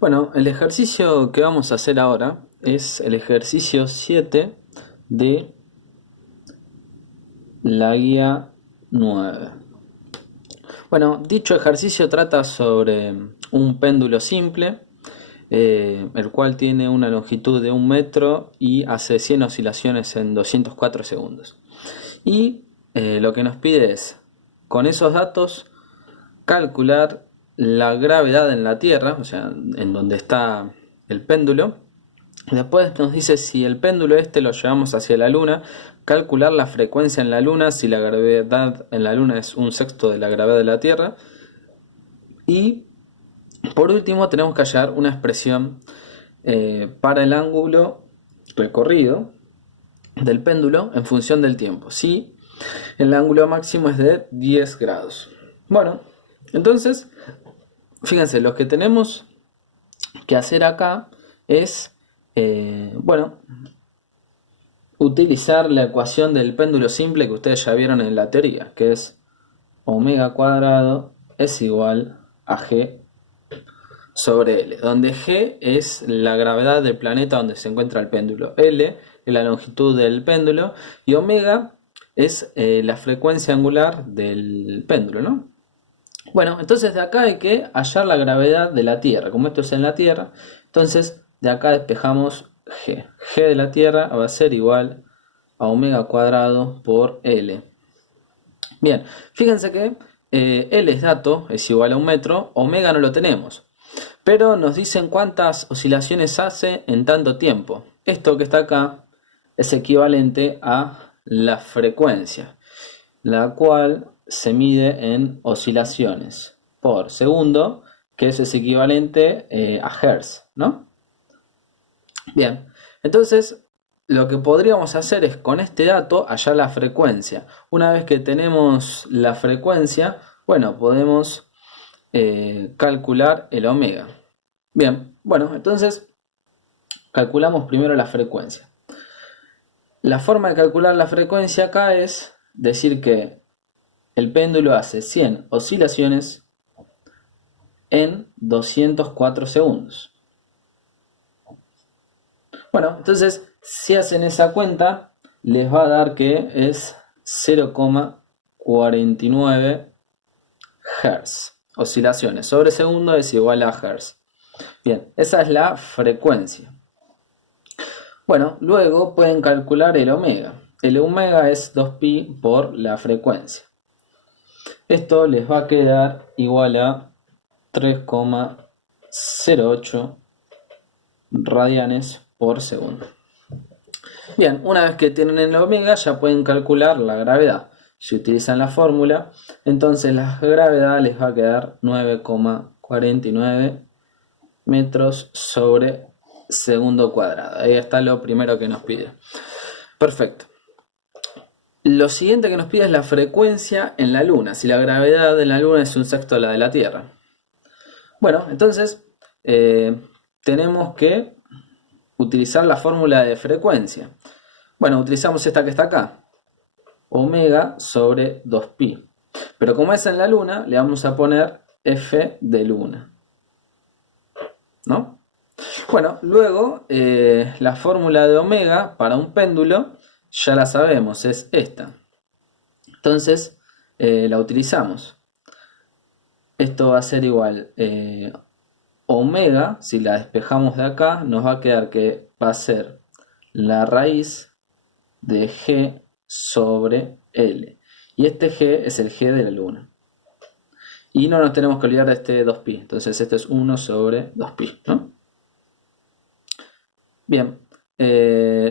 Bueno, el ejercicio que vamos a hacer ahora es el ejercicio 7 de la guía 9. Bueno, dicho ejercicio trata sobre un péndulo simple, el cual tiene una longitud de 1 metro y hace 100 oscilaciones en 204 segundos. Y lo que nos pide es, con esos datos, calcular la gravedad en la Tierra, o sea, en donde está el péndulo. Después nos dice si el péndulo lo llevamos hacia la Luna, calcular la frecuencia en la Luna, si la gravedad en la Luna es 1/6 de la gravedad de la Tierra. Y por último tenemos que hallar una expresión para el ángulo recorrido del péndulo en función del tiempo. Si el ángulo máximo es de 10 grados. Bueno, entonces, fíjense, lo que tenemos que hacer acá es, utilizar la ecuación del péndulo simple que ustedes ya vieron en la teoría, que es omega cuadrado es igual a G sobre L, donde G es la gravedad del planeta donde se encuentra el péndulo, L es la longitud del péndulo y omega es la frecuencia angular del péndulo, ¿no? Bueno, entonces de acá hay que hallar la gravedad de la Tierra. Como esto es en la Tierra, entonces de acá despejamos G. G de la Tierra va a ser igual a omega cuadrado por L. Bien, fíjense que L es dato, es igual a 1 metro, omega no lo tenemos. Pero nos dicen cuántas oscilaciones hace en tanto tiempo. Esto que está acá es equivalente a la frecuencia, la cual se mide en oscilaciones por segundo, que eso es equivalente a Hertz, ¿no? Bien, entonces lo que podríamos hacer es con este dato hallar la frecuencia. Una vez que tenemos la frecuencia, bueno, podemos calcular el omega. Bien, bueno, entonces calculamos primero la frecuencia. La forma de calcular la frecuencia acá es decir que el péndulo hace 100 oscilaciones en 204 segundos. Bueno, entonces si hacen esa cuenta, les va a dar que es 0,49 Hz. Oscilaciones sobre segundo es igual a Hz. Bien, esa es la frecuencia. Bueno, luego pueden calcular el omega. El omega es 2pi por la frecuencia. Esto les va a quedar igual a 3,08 radianes por segundo. Bien, una vez que tienen el omega ya pueden calcular la gravedad. Si utilizan la fórmula, entonces la gravedad les va a quedar 9,49 metros sobre segundo cuadrado. Ahí está lo primero que nos pide. Perfecto. Lo siguiente que nos pide es la frecuencia en la Luna, si la gravedad de la Luna es 1/6 de la de la Tierra. Bueno, entonces tenemos que utilizar la fórmula de frecuencia. Bueno, utilizamos esta que está acá, omega sobre 2pi. Pero como es en la Luna, le vamos a poner f de Luna, ¿no? Bueno, luego la fórmula de omega para un péndulo ya la sabemos, es esta. Entonces la utilizamos. Esto va a ser igual omega, si la despejamos de acá, nos va a quedar que va a ser la raíz de G sobre L. Y este G es el G de la Luna. Y no nos tenemos que olvidar de este 2pi. Entonces esto es 1 sobre 2pi, ¿no? Bien.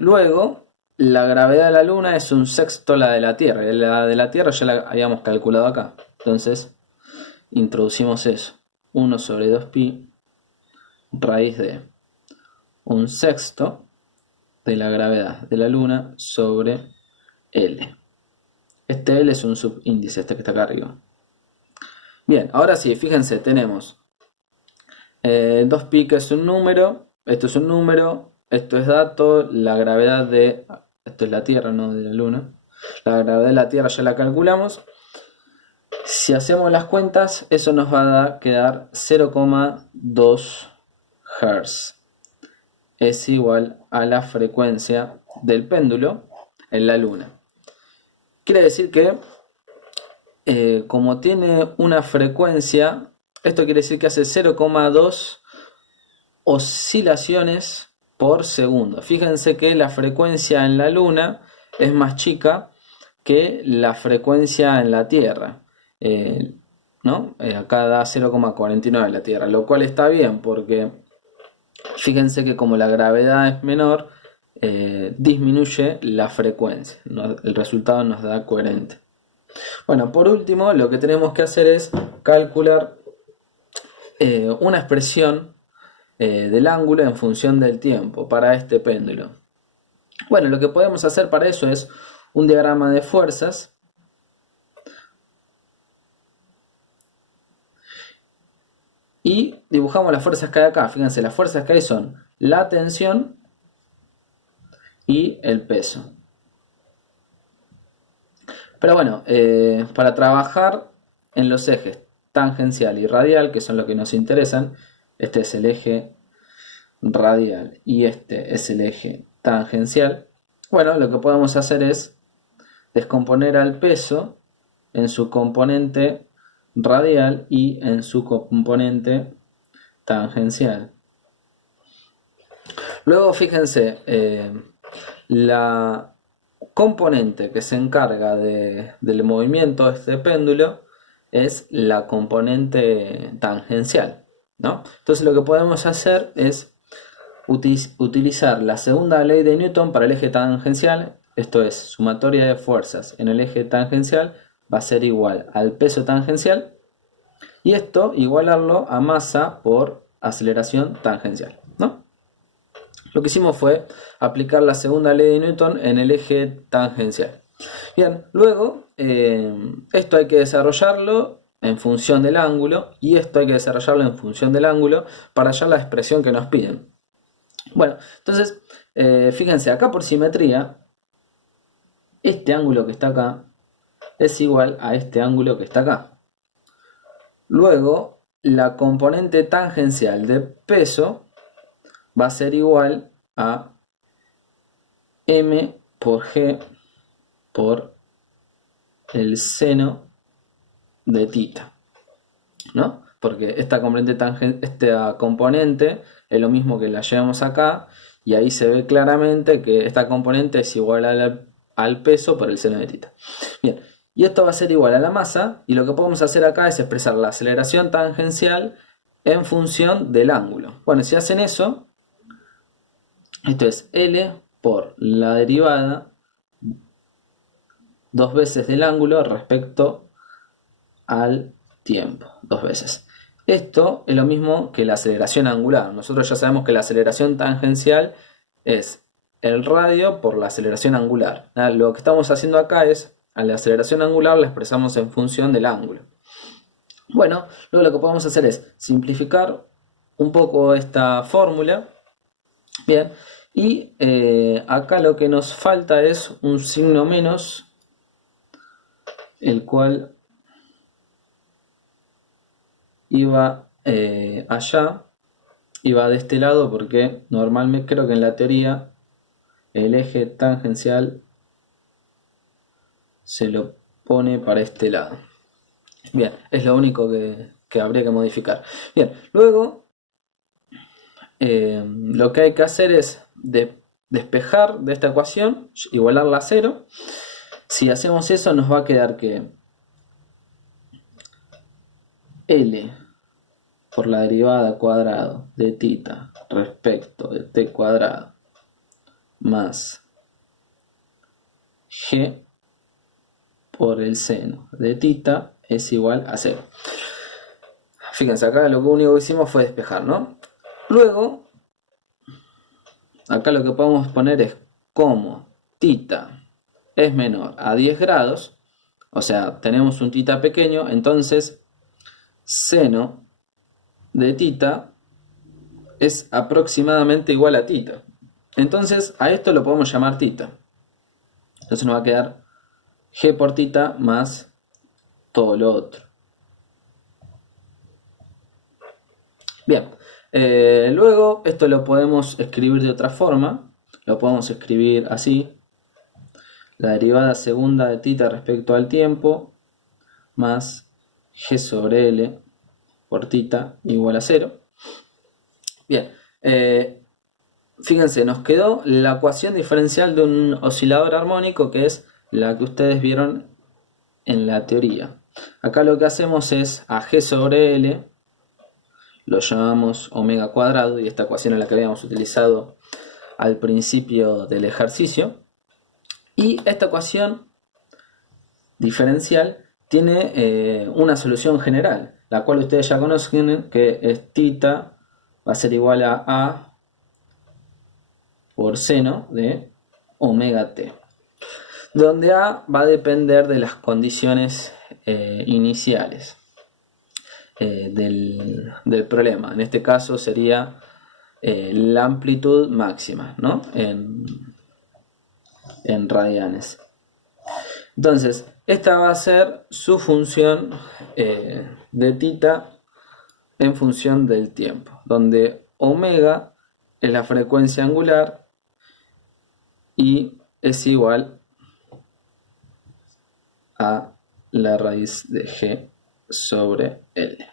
Luego, la gravedad de la Luna es 1/6 la de la Tierra. La de la Tierra ya la habíamos calculado acá. Entonces, introducimos eso. 1 sobre 2pi raíz de 1/6 de la gravedad de la Luna sobre L. Este L es un subíndice, este que está acá arriba. Bien, ahora sí, fíjense, tenemos 2pi que es un número, esto es un número, esto es dato, la gravedad de... Esto es la Tierra, no de la Luna. La gravedad de la Tierra ya la calculamos. Si hacemos las cuentas, eso nos va a quedar 0,2 Hz es igual a la frecuencia del péndulo en la Luna. Quiere decir que como tiene una frecuencia, esto quiere decir que hace 0,2 oscilaciones por segundo. Fíjense que la frecuencia en la Luna es más chica que la frecuencia en la Tierra, ¿no? Acá da 0,49 la Tierra, lo cual está bien porque fíjense que como la gravedad es menor, disminuye la frecuencia, ¿no? El resultado nos da coherente. Bueno, por último, lo que tenemos que hacer es calcular una expresión del ángulo en función del tiempo para este péndulo. Bueno, lo que podemos hacer para eso es un diagrama de fuerzas y dibujamos las fuerzas que hay acá. Fíjense, las fuerzas que hay son la tensión y el peso. Pero bueno, para trabajar en los ejes tangencial y radial, que son los que nos interesan, este es el eje radial y este es el eje tangencial. Bueno, lo que podemos hacer es descomponer al peso en su componente radial y en su componente tangencial. Luego fíjense, la componente que se encarga del movimiento de este péndulo es la componente tangencial, ¿no? Entonces lo que podemos hacer es utilizar la segunda ley de Newton para el eje tangencial. Esto es, sumatoria de fuerzas en el eje tangencial va a ser igual al peso tangencial, y esto igualarlo a masa por aceleración tangencial, ¿no? Lo que hicimos fue aplicar la segunda ley de Newton en el eje tangencial. Bien, luego esto hay que desarrollarlo en función del ángulo y esto hay que desarrollarlo en función del ángulo para hallar la expresión que nos piden. Bueno, entonces fíjense, acá por simetría, este ángulo que está acá es igual a este ángulo que está acá. Luego, la componente tangencial de peso va a ser igual a m por g por el seno de θ, ¿no? Porque esta componente es lo mismo que la llevamos acá, y ahí se ve claramente que esta componente es igual al peso por el seno de θ. Bien, y esto va a ser igual a la masa, y lo que podemos hacer acá es expresar la aceleración tangencial en función del ángulo. Bueno, si hacen eso, esto es L por la derivada 2 veces del ángulo respecto al tiempo, 2 veces. Esto es lo mismo que la aceleración angular. Nosotros ya sabemos que la aceleración tangencial es el radio por la aceleración angular. Lo que estamos haciendo acá es, a la aceleración angular la expresamos en función del ángulo. Bueno, luego lo que podemos hacer es simplificar un poco esta fórmula. Bien, y acá lo que nos falta es un signo menos, el cual iba allá, iba de este lado, porque normalmente creo que en la teoría el eje tangencial se lo pone para este lado. Bien, es lo único que habría que modificar. Bien, luego lo que hay que hacer es despejar de esta ecuación, igualarla a 0. Si hacemos eso, nos va a quedar que L por la derivada cuadrado de θ respecto de t cuadrado más g por el seno de θ es igual a 0. Fíjense, acá lo único que hicimos fue despejar, ¿no? Luego, acá lo que podemos poner es como θ es menor a 10 grados, o sea, tenemos un θ pequeño, entonces seno de θ es aproximadamente igual a θ. Entonces a esto lo podemos llamar θ. Entonces nos va a quedar g por θ más todo lo otro. Bien, Luego esto lo podemos escribir de otra forma. Lo podemos escribir así. La derivada segunda de θ respecto al tiempo más g sobre L por θ igual a 0. Bien, fíjense, nos quedó la ecuación diferencial de un oscilador armónico, que es la que ustedes vieron en la teoría. Acá lo que hacemos es a g sobre L, lo llamamos omega cuadrado, y esta ecuación es la que habíamos utilizado al principio del ejercicio. Y esta ecuación diferencial tiene una solución general, la cual ustedes ya conocen, que es θ va a ser igual a por seno de omega t, donde A va a depender de las condiciones iniciales del problema. En este caso sería la amplitud máxima, ¿no? En radianes. Entonces, esta va a ser su función de θ en función del tiempo, donde omega es la frecuencia angular y es igual a la raíz de g sobre L.